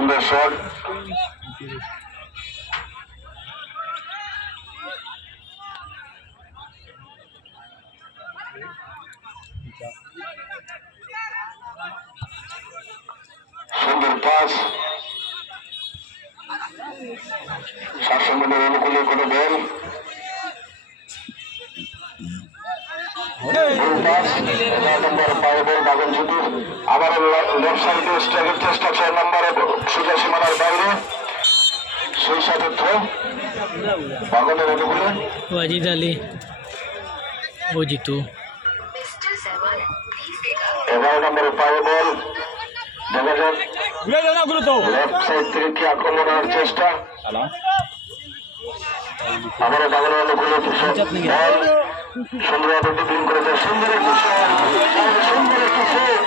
সুন্দর শট। সুন্দর pass. 700 metre অনুকূলে কোনো বল। আবার লেফট সাইডে স্ট্রাইকের চেষ্টা 6 নম্বরে সোজা সীমানার বাইরে, সেই সাথে থ্রো বাগনের অনুকূলে ওয়াজিদ আলী ও জিতু। 11 নম্বরে পায়ে বল। দেখা যাক লেফট সাইড থেকে কি আক্রমণের চেষ্টা। আবারও বাগনের অনুকূলে বল সুন্দরভাবে ডিফিং করেছে। সুন্দর একটি শট, সুন্দর একটি শট।